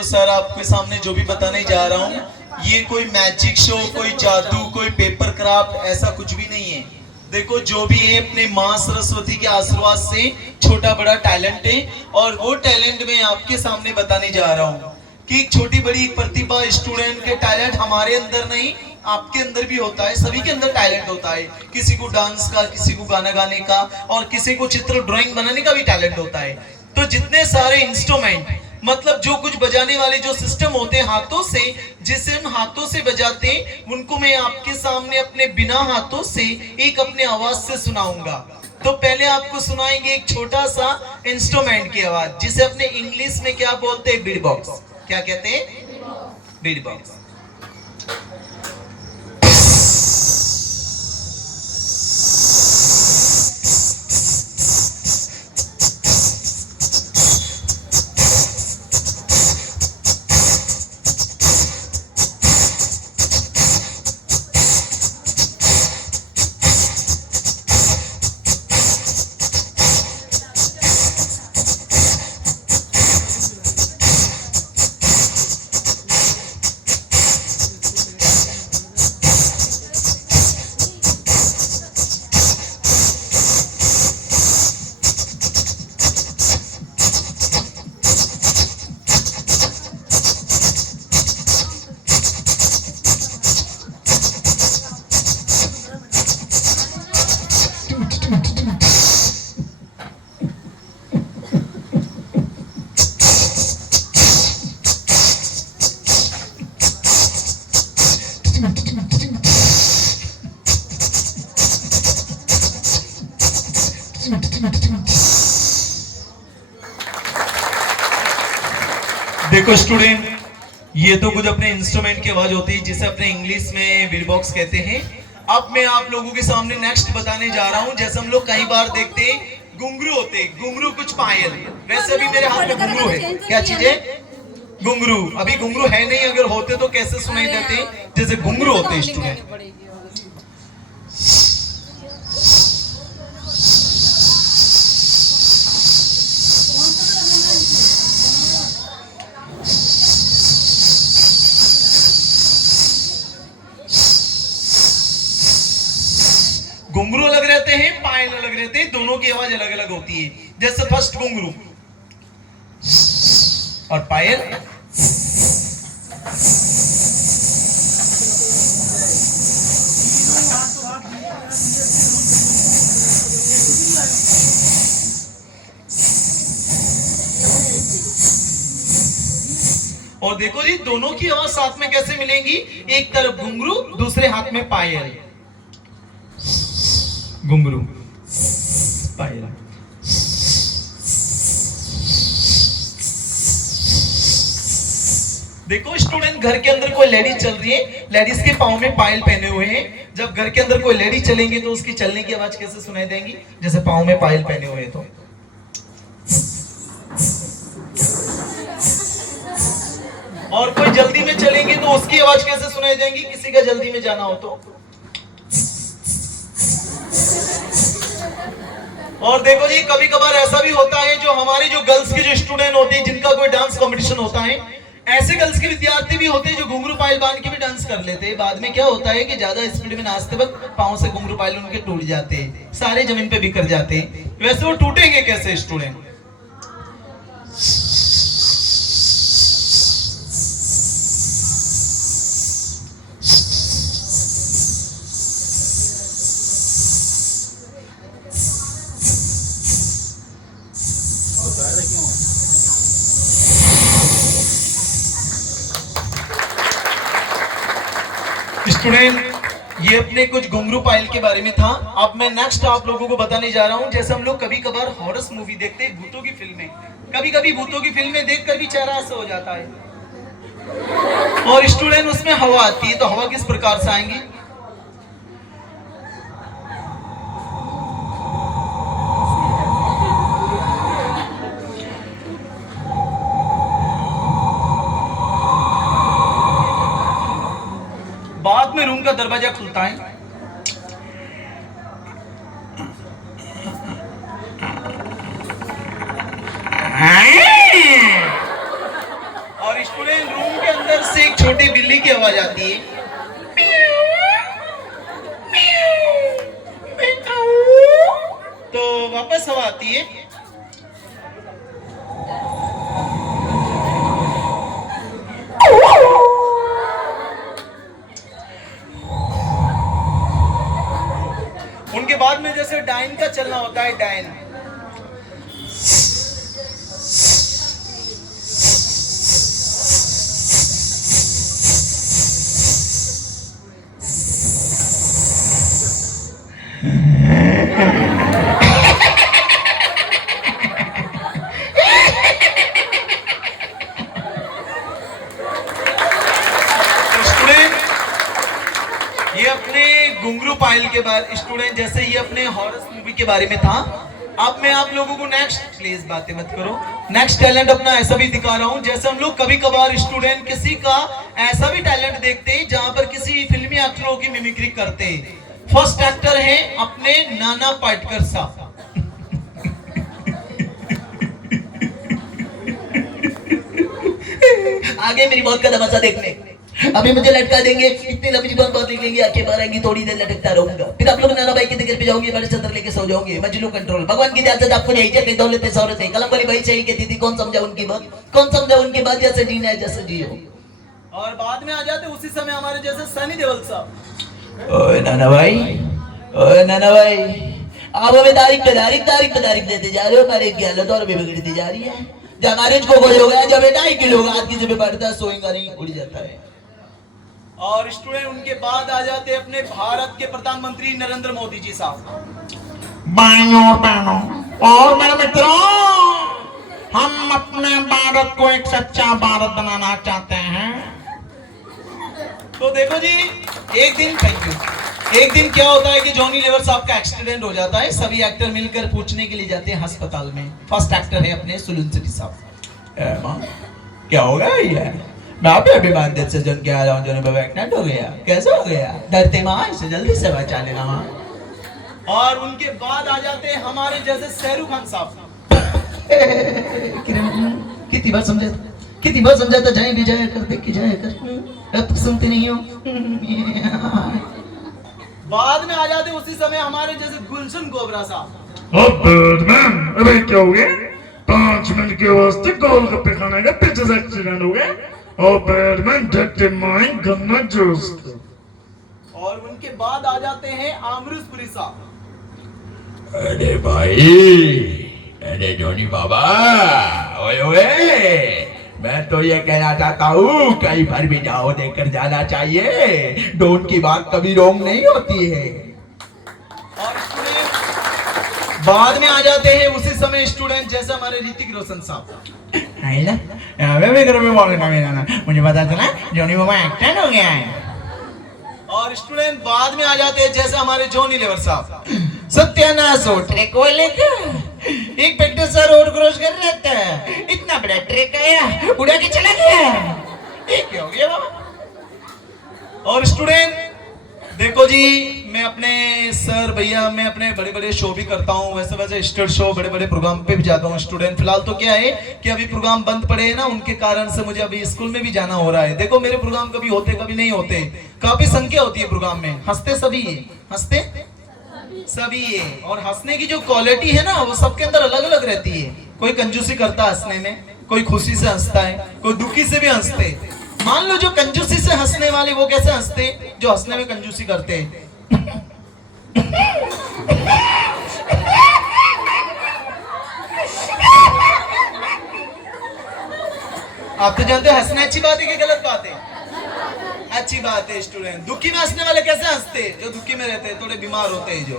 तो सर आपके सामने जो भी बताने जा रहा हूँ, ये कोई मैजिक शो, कोई जादू, कोई पेपर क्राफ्ट, ऐसा कुछ भी नहीं है। देखो जो भी है अपने माँ सरस्वती के आशीर्वाद से छोटा बड़ा टैलेंट है, और वो टैलेंट मैं आपके सामने बताने जा रहा हूँ कि छोटी बड़ी प्रतिभा, स्टूडेंट के टैलेंट हमारे अंदर नहीं, आपके अंदर भी होता है। सभी के अंदर टैलेंट होता है, किसी को डांस का, किसी को गाना गाने का, और किसी को चित्र ड्राइंग बनाने का भी टैलेंट होता है। तो जितने सारे इंस्ट्रूमेंट, मतलब जो कुछ बजाने वाले जो सिस्टम होते हैं हाथों से, जिसे हम हाथों से बजाते हैं, उनको मैं आपके सामने अपने बिना हाथों से एक अपने आवाज से सुनाऊंगा। तो पहले आपको सुनाएंगे एक छोटा सा इंस्ट्रूमेंट की आवाज, जिसे अपने इंग्लिश में क्या बोलते हैं, बीट बॉक्स। क्या कहते हैं? Beat box. देखो स्टूडेंट, ये तो कुछ अपने इंस्ट्रूमेंट की आवाज होती है, जिसे अपने इंग्लिश में बीट बॉक्स कहते हैं। अब मैं आप लोगों के सामने नेक्स्ट बताने जा रहा हूं। जैसे हम लोग कई बार देखते हैं घुंघरू होते हैं, घुंघरू कुछ पायल, वैसे अभी मेरे हाथ में घुंघरू है। क्या चीज है? घुंघरू। अभी घुंघरू है नहीं, अगर होते तो कैसे सुनाई देते? जैसे घुंघरू होते हैं स्टूडेंट। घुंघरू अलग रहते हैं, पायल अलग रहते हैं, दोनों की आवाज अलग अलग होती है। जैसे फर्स्ट घुंघरू और पायल। और देखो जी, दोनों की आवाज साथ में कैसे मिलेंगी? एक तरफ घुंघरू, दूसरे हाथ में पायल। घुंघरू, पायल। देखो स्टूडेंट, घर के अंदर कोई लेडीज चल रही है, लेडीज के पाँव में पायल पहने हुए हैं। जब घर के अंदर कोई लेडीज चलेंगे तो उसकी चलने की आवाज कैसे सुनाई देंगी? जैसे पाँव में पायल पहने हुए हैं। तो और कोई जल्दी में चलेंगे तो उसकी आवाज कैसे सुनाई देंगी? किसी का जल्दी में जाना हो तो। और देखो जी, कभी कभार ऐसा भी होता है, जो हमारे जो गर्ल्स के जो स्टूडेंट होते हैं, जिनका कोई डांस कंपटीशन होता है, ऐसे गर्ल्स के विद्यार्थी भी होते हैं जो घुंघरू पायल बांध के भी डांस कर लेते हैं। बाद में क्या होता है कि ज्यादा स्पीड में नाचते वक्त पांव से घुंघरू पायल उनके टूट जाते हैं, सारे जमीन पे बिखर जाते हैं। वैसे वो टूटेंगे कैसे स्टूडेंट? स्टूडेंट, ये अपने कुछ घुंघरू पायल के बारे में था। अब मैं नेक्स्ट आप लोगों को बताने जा रहा हूँ। जैसे हम लोग कभी कभार हॉरर मूवी देखते हैं, भूतों की फिल्में, कभी कभी भूतों की फिल्में देखकर भी चेहरा ऐसा हो जाता है। और स्टूडेंट, उसमें हवा आती है, तो हवा किस प्रकार से आएंगी? बाद में रूम का दरवाजा खुलता है, और स्टूडेंट रूम के अंदर से एक छोटी बिल्ली की आवाज आती है। तो वापस हवा आती है। उनके बाद में जैसे डाइन का चलना होता है, डाइन। ये अपने घुंघरू पायल के बारे स्टूडेंट, जैसे ये अपने हॉरर मूवी के बारे में था। अब मैं आप लोगों को नेक्स्ट, प्लीज बातें मत करो, नेक्स्ट टैलेंट अपना ऐसा भी दिखा रहा हूं। जैसे हम लोग कभी कभार स्टूडेंट किसी का ऐसा भी टैलेंट देखते हैं जहां पर किसी फिल्मी एक्टरों की मिमिक्री करते हैं। फर्स्ट एक्टर है अपने नाना पाटेकर साहब। आगे मेरी मौत का तमाशा देखने, अभी मुझे लटका देंगे, इतनी लंबी जीवन बहुत लिखेंगे, आंखें बाहर आएंगी, थोड़ी देर लटकता रहूंगा, फिर आप लोग नाना भाई के घर पे जाओगे, बड़े चादर लेके सो जाओगे, मजनू कंट्रोल। भगवान की इजाजत, आपको नहीं चाहिए दौलत है, शौहरत है, कलम वाली भाई चाहिए कहती थी, कौन समझा उनकी बात, कौन समझा उनकी बात, जैसे जीना है जैसे जियो। और बाद में आ जाते उसी समय हमारे जैसे सनी देओल साहब। ओए नाना भाई, ओए नाना भाई, आप हमें तारीख पे तारीख देते जा रहे हो, हमारे की हालत और भी बिगड़ती जा रही है। जब मैरिज को बोल हो गया, जब बेटा ही किलो हाथ की जब बढ़ता सोएगा नहीं, उड़ जाता है। और स्टूडेंट उनके बाद आ जाते अपने भारत के प्रधानमंत्री नरेंद्र मोदी जी साहब। भाइयों और बहनों और मेरे मित्रों, हम अपने भारत को एक सच्चा भारत बनाना चाहते हैं। तो देखो जी, एक दिन, थैंक यू, एक दिन क्या होता है कि जॉनी लीवर साहब का एक्सीडेंट हो जाता है। सभी एक्टर मिलकर पूछने के लिए जाते हैं अस्पताल में। फर्स्ट एक्टर है अपने सुलून सिटी साहब। क्या हो गया ये? मैं अभी बांधे से जन के आ रहा हूँ, जॉनी बाबा एक्सीडेंट हो गया, कैसे हो गया? डरते माँ, इसे जल्दी से बचा लेना माँ। और उनके बाद आ जाते हैं हमारे जैसे शाहरुख खान साहब। कितनी बार समझाता, जाए भी जाए कर, देख के जाए कर, अब सुनते नहीं हो। बाद में आ जाते उसी समय हमारे जैसे गुलशन गोबरा साहब। अबे क्या हो गया? 5 मिनट के वास्ते गोलगप्पे खाने का पीछे से एक्सीडेंट हो गया और बैडमैन डटे माइन गन्ना जूस। और उनके बाद आ जाते हैं आमरूज पुरी साहब। अरे भाई, अरे जॉनी बाबा, ओए ओए, मैं तो ये कहना चाहता हूँ कहीं पर भी जाओ देकर जाना चाहिए, डोन की बात कभी रॉन्ग नहीं होती है। और बाद में आ जाते हैं उसी समय स्टूडेंट जैसे हमारे ऋतिक रोशन साहब। मुझे पता चला जॉनी बाबा एक्सीडेंट हो गया है। और स्टूडेंट बाद में आ जाते हैं जैसे हमारे जॉनी लीवर साहब। सत्यानाश हो, ट्रक को लेकर एक पेट्रोल सा रोड क्रॉस कर रहा था, इतना बड़ा ट्रक आया, उड़ा के चला गया। ये क्या हो गया बाबा? और स्टूडेंट देखो जी, मैं अपने सर भैया, मैं अपने बड़े बड़े शो भी करता हूँ, वैसे वैसे स्टेज शो, बड़े बड़े प्रोग्राम पे भी जाता हूँ। स्टूडेंट फिलहाल तो क्या है कि अभी प्रोग्राम बंद पड़े हैं ना, उनके कारण से मुझे अभी स्कूल में भी जाना हो रहा है। देखो मेरे प्रोग्राम कभी होते कभी नहीं होते, काफी संख्या होती है प्रोग्राम में, हंसते सभी है, हंसते सभी है। और हंसने की जो क्वालिटी है ना, वो सबके अंदर अलग अलग रहती है। कोई कंजूसी करता है हंसने में, कोई खुशी से हंसता है, कोई दुखी से भी हंसते। मान लो जो कंजूसी से हंसने वाले वो कैसे हंसते, जो हंसने में कंजूसी करते हैं। आप तो जानते हो हंसना अच्छी बात है कि गलत बात है? अच्छी बात है स्टूडेंट। दुखी में हंसने वाले कैसे हंसते? जो दुखी में रहते हैं, थोड़े बीमार होते हैं जो।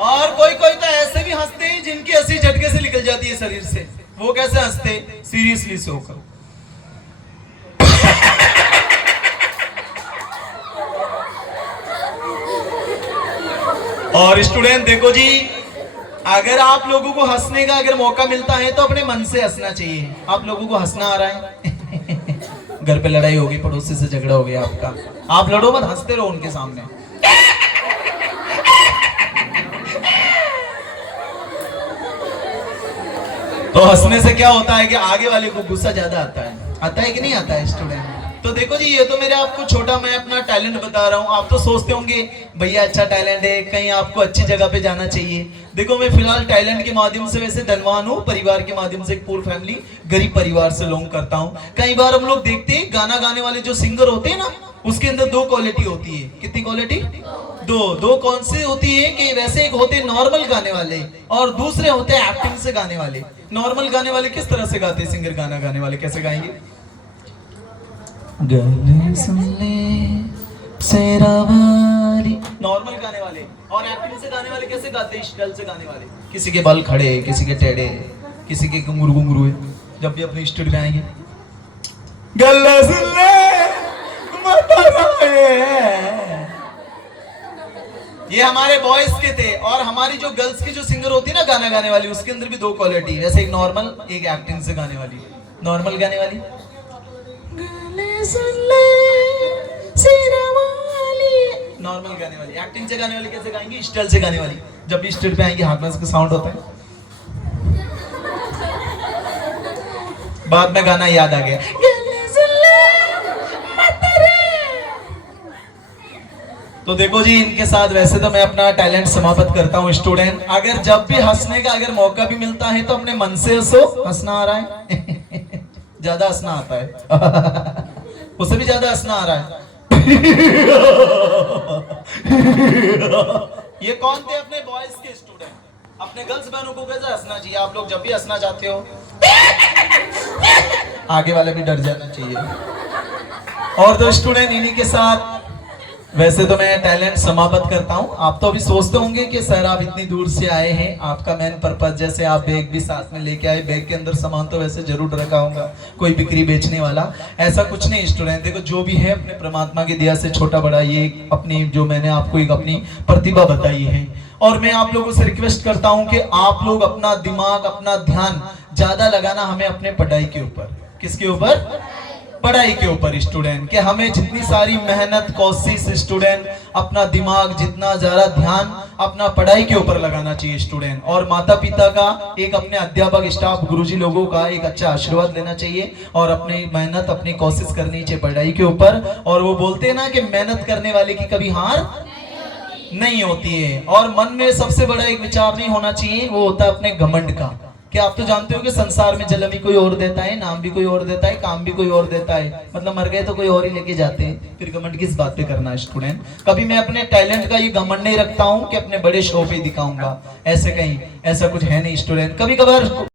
और कोई कोई तो ऐसे भी हंसते हैं जिनकी हंसी झटके से निकल जाती है शरीर से। वो कैसे हंसते? सीरियसली सोकर। और स्टूडेंट देखो जी, अगर आप लोगों को हंसने का अगर मौका मिलता है तो अपने मन से हंसना चाहिए। आप लोगों को हंसना आ रहा है? घर पे लड़ाई होगी, पड़ोसी से झगड़ा हो गया आपका, आप लड़ो मत, हंसते रहो उनके सामने। तो हंसने से क्या होता है कि आगे वाले को गुस्सा ज्यादा आता है कि नहीं आता है स्टूडेंट। तो देखो जी, ये तो मेरे आपको छोटा मैं अपना टैलेंट बता रहा हूँ। आप तो सोचते होंगे भैया अच्छा टैलेंट है, कहीं आपको अच्छी जगह पे जाना चाहिए। देखो मैं फिलहाल टैलेंट के माध्यम से वैसे धनवान हूँ, परिवार के माध्यम से एक पूर फैमिली गरीब परिवार से बिलोंग करता हूँ। कई बार हम लोग देखते हैं गाना गाने वाले जो सिंगर होते हैं ना, उसके अंदर दो क्वालिटी होती है। कितनी क्वालिटी? दो कौन सी होती है कि वैसे एक होते नॉर्मल गाने वाले और दूसरे होते हैं एक्टिंग से गाने वाले। नॉर्मल गाने वाले किस तरह से गाते हैं सिंगर, गाना गाने वाले कैसे गाएंगे? गले सुन ले शेरा वाली, नॉर्मल गाने वाले। और एक्टिंग से गाने वाले कैसे गाते हैं? स्टाइल से गाने वाले, किसी के बाल खड़े, किसी के टेढ़े, किसी के घुंघरू घुंघरू है। जब भी अपने स्टूडियो में आएंगे गले सुन ले ये हमारे बॉयज के थे। और हमारी जो गर्ल्स की जो सिंगर होती है ना गाना गाने वाली, उसके अंदर भी दो क्वालिटी है, जैसे एक नॉर्मल एक एक्टिंग से गाने वाली। नॉर्मल गाने वाली गले सुन ले शेरा वाली, नॉर्मल गाने वाली। एक्टिंग से गाने वाली कैसे गाएंगे? स्टाइल से गाने वाली। जब भी स्टेज पे आएंगे हाथ में इसका साउंड होता है। बाद में गाना याद आ गया, गले सुन ले तो देखो जी, इनके साथ वैसे तो मैं अपना टैलेंट समाप्त करता हूँ स्टूडेंट। अगर जब भी हंसने का अगर मौका भी मिलता है तो अपने मन से हंसो। हंसना आ रहा है ज्यादा हंसना आता है उससे भी ज्यादा हंसना आ रहा है ये कौन थे? अपने बॉयज के स्टूडेंट। अपने गर्ल्स बहनों को कैसे हंसना चाहिए? आप लोग जब भी हंसना चाहते हो आगे वाले भी डर जाना चाहिए। और तो स्टूडेंट इन्हीं के साथ वैसे तो मैं टैलेंट समाप्त करता हूं। आप तो अभी सोचते होंगे कि सर आप इतनी दूर से आए हैं, आपका मेन पर्पस, जैसे आप बैग भी साथ में लेके आए, बैग के अंदर सामान तो वैसे जरूर रखा होगा, कोई बिक्री बेचने वाला। ऐसा कुछ नहीं स्टूडेंट, देखो जो भी है अपने परमात्मा की दया से छोटा बड़ा ये अपनी जो मैंने आपको एक अपनी प्रतिभा बताई है। और मैं आप लोगों से रिक्वेस्ट करता हूं कि आप लोग अपना दिमाग अपना ध्यान ज्यादा लगाना हमें अपने पढ़ाई के ऊपर। किसके ऊपर? पढ़ाई के ऊपर स्टूडेंट। कि हमें जितनी सारी मेहनत कोशिश स्टूडेंट अपना दिमाग जितना ज्यादा ध्यान अपना पढ़ाई के ऊपर लगाना चाहिए स्टूडेंट। और माता पिता का एक अपने अध्यापक स्टाफ गुरुजी लोगों का एक अच्छा आशीर्वाद लेना चाहिए और अपनी मेहनत अपनी कोशिश करनी चाहिए पढ़ाई के ऊपर। और वो बोलते हैं ना कि मेहनत करने वाले की कभी हार नहीं होती है। और मन में सबसे बड़ा एक विचार नहीं होना चाहिए, वो होता है अपने घमंड का। क्या आप तो जानते हो कि संसार में जन्म भी कोई और देता है, नाम भी कोई और देता है, काम भी कोई और देता है, मतलब मर गए तो कोई और ही लेके जाते हैं। फिर घमंड किस बात पे करना है स्टूडेंट? कभी मैं अपने टैलेंट का ये घमंड नहीं रखता हूँ कि अपने बड़े शो पे दिखाऊंगा, ऐसे कहीं ऐसा कुछ है नहीं स्टूडेंट। कभी कभार